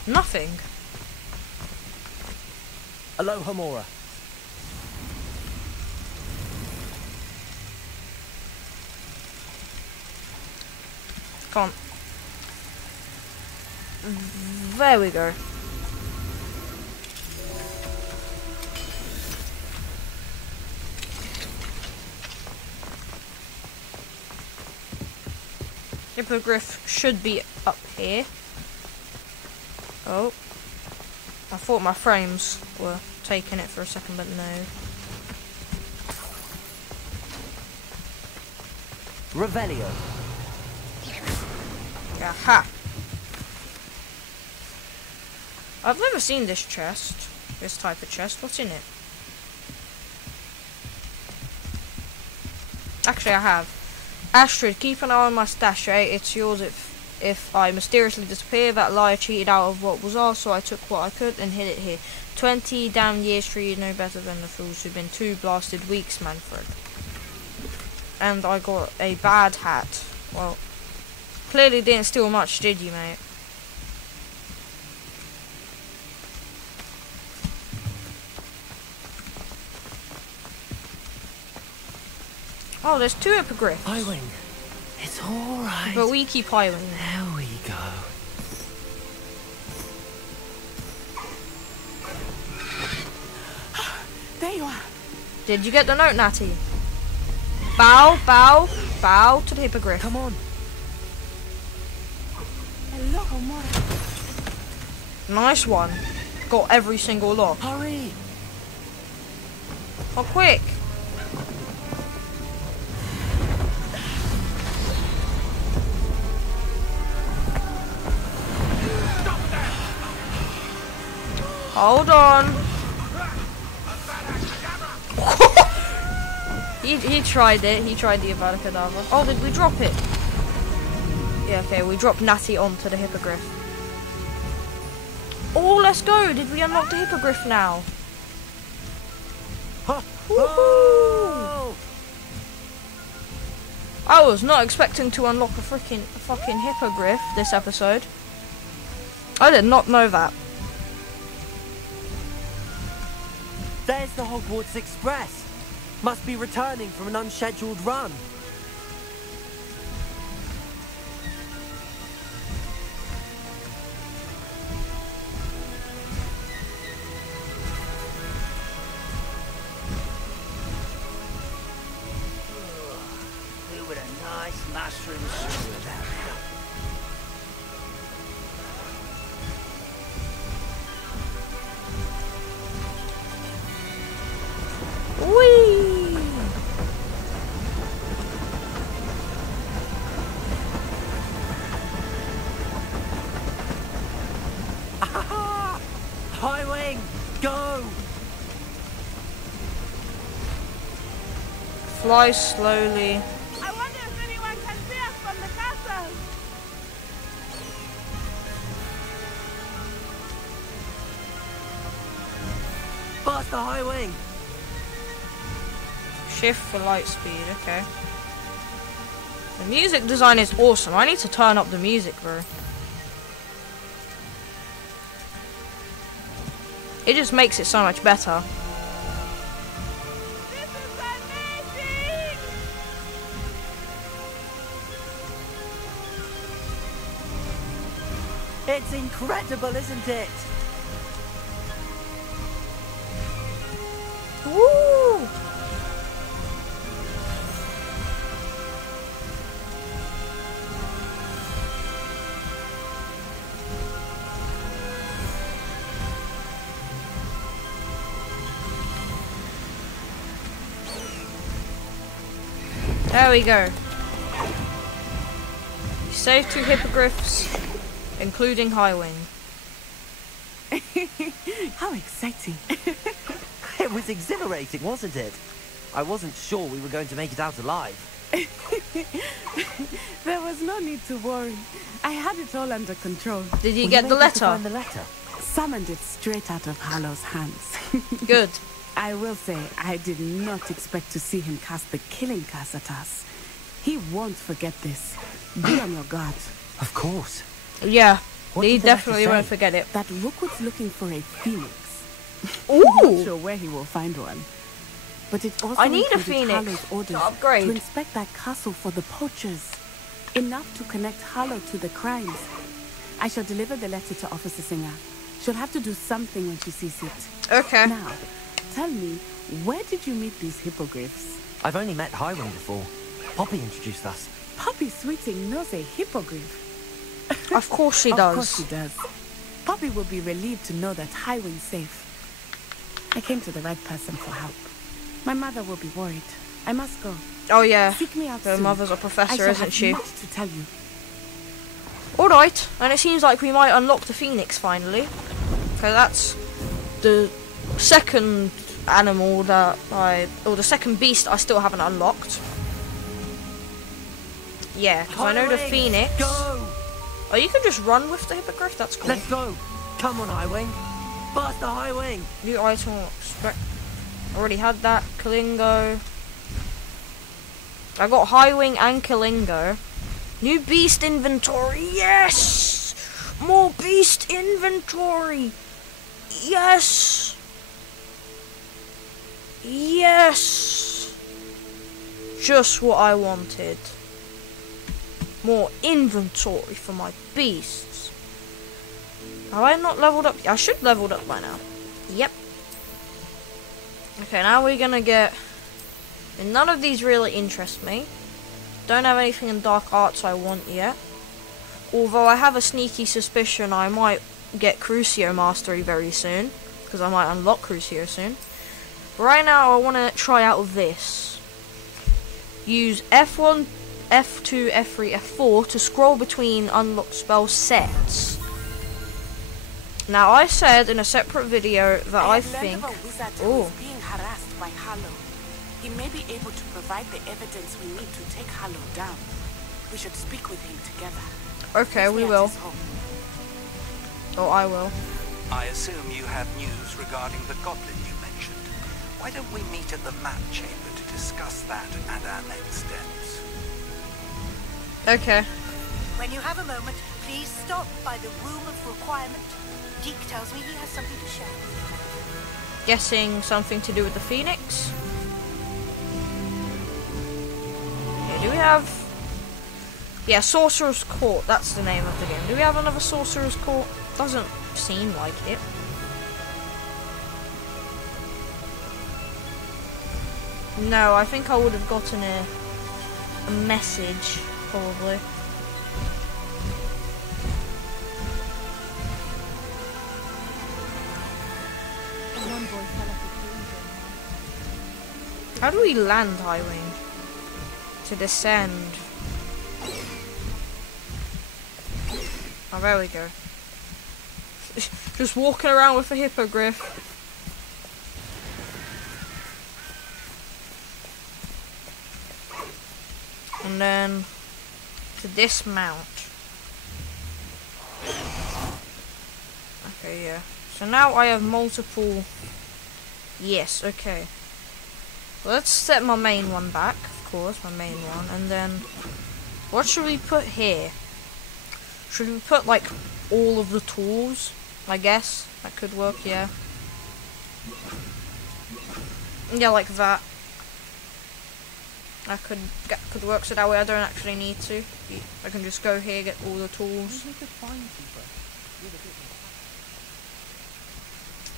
Nothing. Aloha Mora. Can't. There we go. Hippogriff should be up here. Oh. I thought my frames were taking it for a second, but no. Revelio. Aha. I've never seen this chest. This type of chest. What's in it? Actually, I have. Astrid, keep an eye on my stash, eh? It's yours if I mysteriously disappear. That liar cheated out of what was ours, so I took what I could and hid it here. 20 damn years treated no better than the fools who've been 2 blasted weeks, Manfred. and I got a bad hat. Well, clearly didn't steal much, did you, mate? Oh, there's 2 hippogriffs. Highwing. It's alright. But we keep Highwing. There we go. There you are. Did you get the note, Natty? Bow, bow, bow to the hippogriff. Come on. Hello, Homora. Nice one. Got every single lock. Hurry. Oh, quick. Hold on. he tried it. He tried the Avada Kedavra. Oh, did we drop it? Yeah, okay. We dropped Natty onto the hippogriff. Oh, let's go. Did we unlock the hippogriff now? Woohoo! I was not expecting to unlock a fucking hippogriff this episode. I did not know that. There's the Hogwarts Express. Must be returning from an unscheduled run. Who would a nice mushroom stew about now? Whee! Highwing, go! Fly slowly. I wonder if anyone can see us from the castle. Faster, Highwing! Shift for light speed, okay. The music design is awesome. I need to turn up the music, bro. It just makes it so much better. This is amazing! It's incredible, isn't it? Woo! There we go. You saved 2 hippogriffs, including Highwing. How exciting. It was exhilarating, wasn't it? I wasn't sure we were going to make it out alive. There was no need to worry. I had it all under control. Did you get the letter? Find the letter? Summoned it straight out of Harlow's hands. Good. I will say, I did not expect to see him cast the killing curse at us. He won't forget this. Be on your guard. Of course. Yeah, What he did the letter definitely won't say? forget it. That Rookwood's looking for a phoenix. Ooh! I'm not sure where he will find one. But it also I need a included phoenix Harlow's orders to upgrade. to inspect that castle for the poachers. Enough to connect Harlow to the crimes. I shall deliver the letter to Officer Singer. She'll have to do something when she sees it. Okay. Now, tell me, where did you meet these hippogriffs? I've only met Highwing before. Poppy introduced us. Poppy Sweeting knows a hippogriff. Of course she Of does. course she does. Poppy will be relieved to know that Highwing's safe. I came to the right person for help. My mother will be worried. I must go. Oh yeah, Seek me out her soon. mother's a I professor, shall isn't have she? much to tell you. Alright, and it seems like we might unlock the phoenix finally. Because that's the second animal that or the second beast I still haven't unlocked. Yeah, because I know the Highwing, phoenix. Go! Oh, you can just run with the hippogriff? That's cool. Let's go! Come on, Highwing! Faster, Highwing! New item, already had that. Kalingo. I got Highwing and Kalingo. New beast inventory. Yes! More beast inventory. Yes! Yes! Just what I wanted. More inventory for my beasts. Have I not leveled up? I should leveled up by now. Yep. Okay, now we're gonna get... And none of these really interest me. Don't have anything in Dark Arts I want yet. Although I have a sneaky suspicion I might get Crucio Mastery very soon. Because I might unlock Crucio soon. But right now I want to try out this. Use F1, F2, F3, F4 to scroll between unlocked spell sets. Now I said in a separate video that I think... Oh. By Harlow. He may be able to provide the evidence we need to take Harlow down. We should speak with him together. Okay, we will. Oh, I will. I assume you have news regarding the goblin you mentioned. Why don't we meet at the map chamber to discuss that and our next steps? Okay. When you have a moment, please stop by the room of requirement. Deke tells me he has something to share with you. Guessing something to do with the Phoenix. Yeah, do we have... Yeah, Sorcerer's Court, that's the name of the game. Do we have another Sorcerer's Court? Doesn't seem like it. No, I think I would have gotten a message, probably. How do we land Highwing? To descend. Oh, there we go. Just walking around with a hippogriff. And then to dismount. Okay, yeah. So now I have multiple... Yes, okay. Let's set my main one back, of course, my main one, and then what should we put here? Should we put like all of the tools? I guess that could work, yeah. Yeah, like that. That could work, so that way I don't actually need to. I can just go here, get all the tools.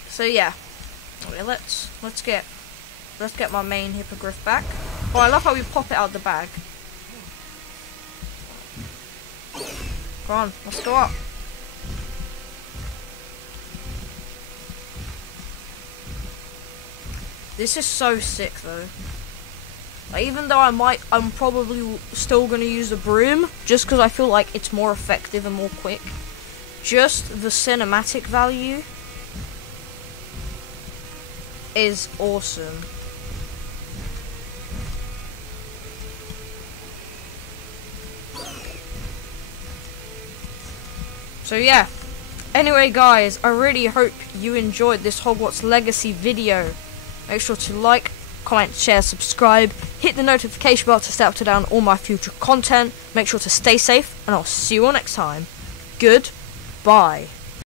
So yeah, okay, let's get my main hippogriff back. Oh, I love how we pop it out the bag. Come on, let's go up. This is so sick though. Like, even though I'm probably still gonna use the broom, just because I feel like it's more effective and more quick. Just the cinematic value is awesome. So yeah, anyway guys, I really hope you enjoyed this Hogwarts Legacy video. Make sure to like, comment, share, subscribe, hit the notification bell to stay up to date on all my future content. Make sure to stay safe, and I'll see you all next time. Goodbye.